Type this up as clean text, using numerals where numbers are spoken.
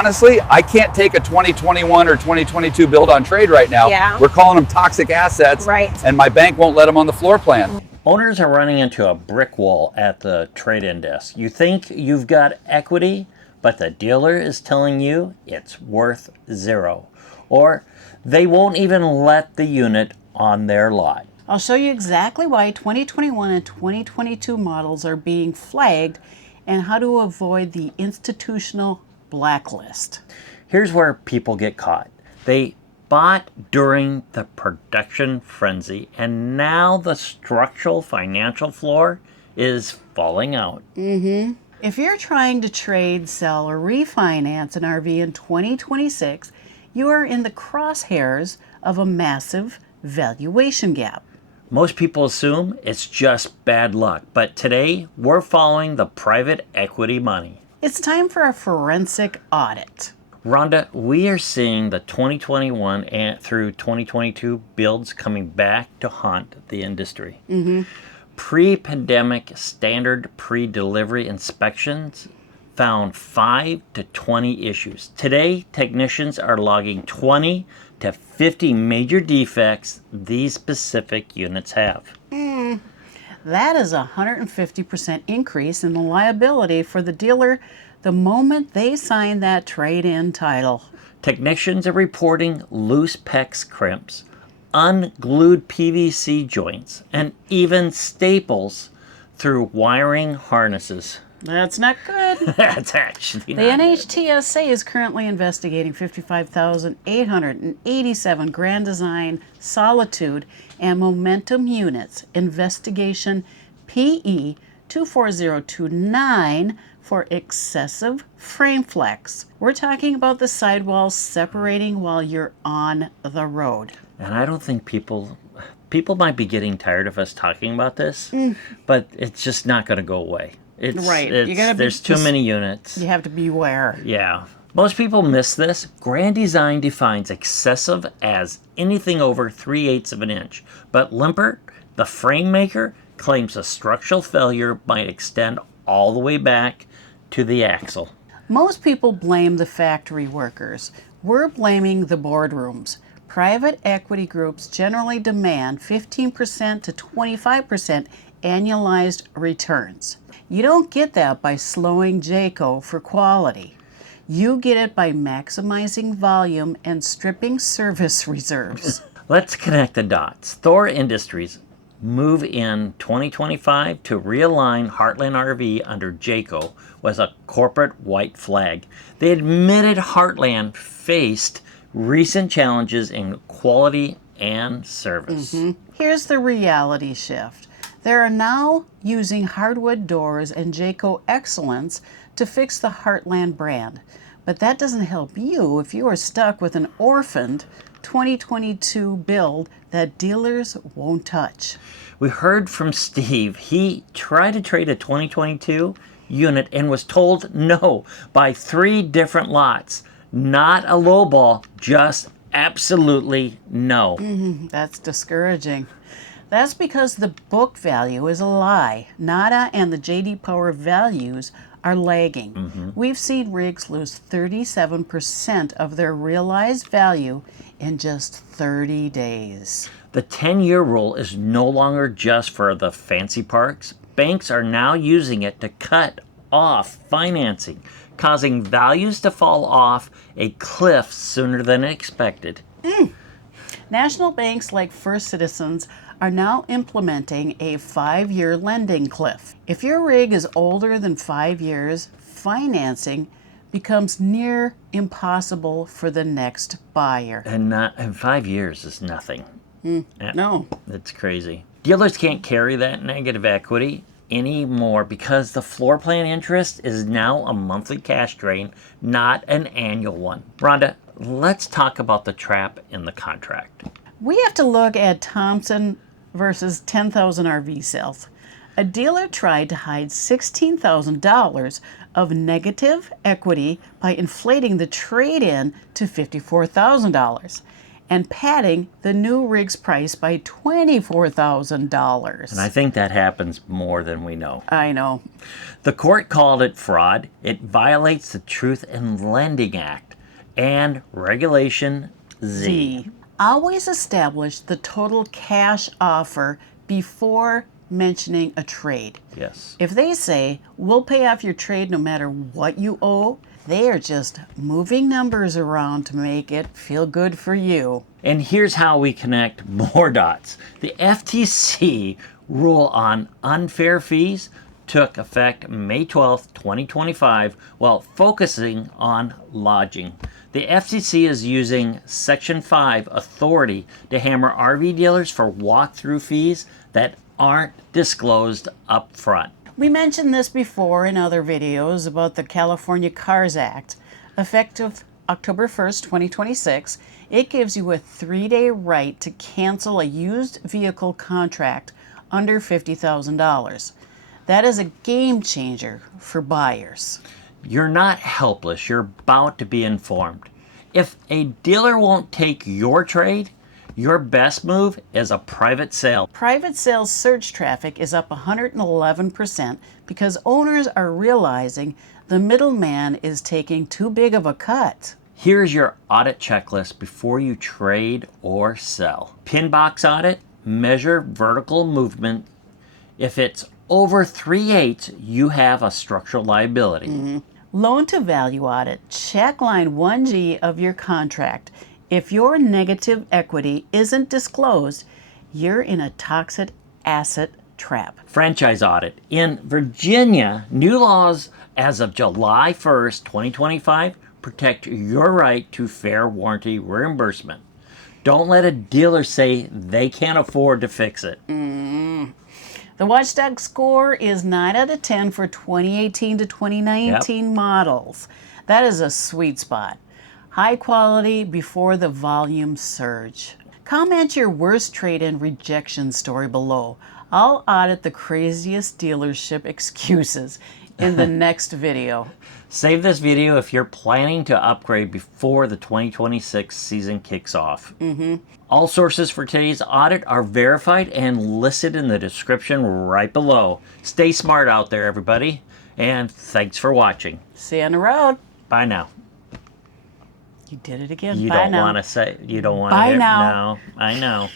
Honestly, I can't take a 2021 or 2022 build on trade right now. Yeah. We're calling them toxic assets, Right. and my bank won't let them on the floor plan. Owners are running into a brick wall at the trade-in desk. You think you've got equity, but the dealer is telling you it's worth zero. Or they won't even let the unit on their lot. I'll show you exactly why 2021 and 2022 models are being flagged and how to avoid the institutional blacklist. Here's where people get caught. They bought during the production frenzy, and now the structural financial floor is falling out. If you're trying to trade, sell, or refinance an RV in 2026, you are in the crosshairs of a massive valuation gap. Most people assume it's just bad luck, but today we're following the private equity money. It's time for a forensic audit. Rhonda, we are seeing the 2021 and through 2022 builds coming back to haunt the industry. Pre-pandemic standard pre-delivery inspections found 5 to 20 issues. Today, technicians are logging 20 to 50 major defects these specific units have. That is a 150% increase in the liability for the dealer the moment they sign that trade-in title. Technicians are reporting loose PEX crimps, unglued PVC joints, and even staples through wiring harnesses. That's not good. That's actually The NHTSA is currently investigating 55,887 Grand Design, Solitude, and Momentum units. Investigation PE24029 for excessive frame flex. We're talking about the sidewalls separating while you're on the road. And I don't think people might be getting tired of us talking about this, but it's just not going to go away. It's, Right. There's too many units. You have to beware. Yeah. Most people miss this. Grand Design defines excessive as anything over 3/8 of an inch. But Limpert, the frame maker, claims a structural failure might extend all the way back to the axle. Most people blame the factory workers. We're blaming the boardrooms. Private equity groups generally demand 15% to 25% annualized returns. You don't get that by slowing Jayco for quality. You get it by maximizing volume and stripping service reserves. Let's connect the dots. Thor Industries move in 2025 to realign Heartland RV under Jayco was a corporate white flag. They admitted Heartland faced recent challenges in quality and service. Here's the reality shift. They are now using hardwood doors and Jayco Excellence to fix the Heartland brand. But that doesn't help you if you are stuck with an orphaned 2022 build that dealers won't touch. We heard from Steve. He tried to trade a 2022 unit and was told no by 3 different lots. Not a lowball, just absolutely no. That's discouraging. That's because the book value is a lie. NADA and the JD Power values are lagging. We've seen rigs lose 37% of their realized value in just 30 days. The 10-year rule is no longer just for the fancy parks. Banks are now using it to cut off financing, causing values to fall off a cliff sooner than expected. National banks like First Citizens are now implementing a 5-year lending cliff. If your rig is older than 5 years, financing becomes near impossible for the next buyer. And 5 years is nothing. No. That's crazy. Dealers can't carry that negative equity anymore because the floor plan interest is now a monthly cash drain, not an annual one. Rhonda, let's talk about the trap in the contract. We have to look at Thompson versus 10,000 RV sales. A dealer tried to hide $16,000 of negative equity by inflating the trade-in to $54,000. and padding the new rig's price by $24,000. And I think that happens more than we know. I know. The court called it fraud. It violates the Truth in Lending Act and Regulation Z. Always establish the total cash offer before mentioning a trade. Yes. If they say, we'll pay off your trade no matter what you owe, they are just moving numbers around to make it feel good for you. And here's how we connect more dots. The FTC rule on unfair fees took effect May 12th, 2025, while focusing on lodging. The FTC is using Section 5 authority to hammer RV dealers for walkthrough fees that aren't disclosed up front. We mentioned this before in other videos about the California Cars Act. Effective October 1st, 2026, it gives you a 3-day right to cancel a used vehicle contract under $50,000. That is a game changer for buyers. You're not helpless. You're about to be informed. If a dealer won't take your trade, your best move is a private sale. Private sales surge traffic is up 111% because owners are realizing the middleman is taking too big of a cut. Here's your audit checklist before you trade or sell. Pin box audit, measure vertical movement. If it's over 3/8, you have a structural liability. Loan to value audit, check line 1G of your contract. If your negative equity isn't disclosed, you're in a toxic asset trap. Franchise audit. In Virginia, new laws as of July 1st, 2025 protect your right to fair warranty reimbursement. Don't let a dealer say they can't afford to fix it. The Watchdog score is 9 out of 10 for 2018 to 2019 models. That is a sweet spot. High quality before the volume surge. Comment your worst trade-in rejection story below. I'll audit the craziest dealership excuses in the next video. Save this video if you're planning to upgrade before the 2026 season kicks off. All sources for today's audit are verified and listed in the description right below. Stay smart out there, everybody, and thanks for watching. See you on the road. Bye now. You did it again. You Bye don't now. want to say, you don't want Bye to. now. No, I know.